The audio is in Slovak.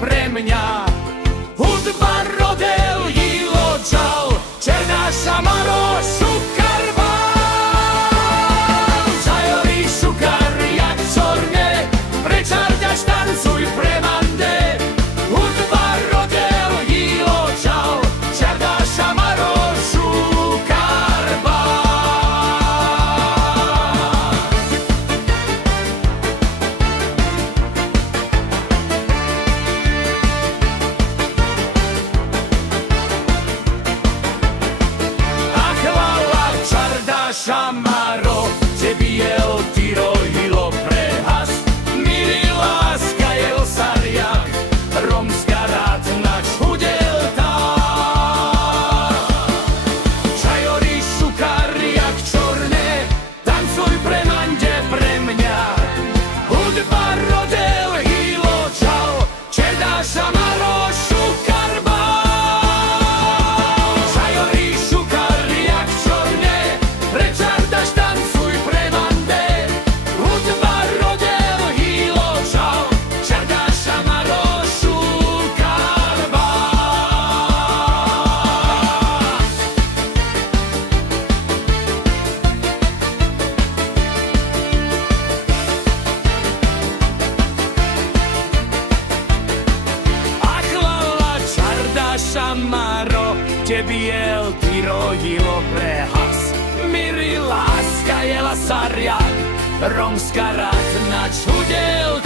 pre mňa. Hudba, rodel, jílo, čal, černá šamaro, šukarba. Zajori, šukar, jak čorne, prečarďaš, tancuj pre mande. Hudba, rodel, jílo, čal, černá šamaro, šukarba. Šamaro, tebi jel tiro hilo prehas, miri láska jel sariak, romská rátna čudel tá. Čajori šukar jak čorné, tancuj pre mande pre mňa. Hudba, rodel, hilo, čau, čedá šamaro, šukarba. Čajori šukar jak čorné, prečardaš, tancuj pre mande. Hudba, rodel, hilo, čau, čardáš, šamaro, šukarba. Aklala, čardáš, šamaro, tebi jel tiro hilo prehas. Miri láska jela sariak, romská rátna čudel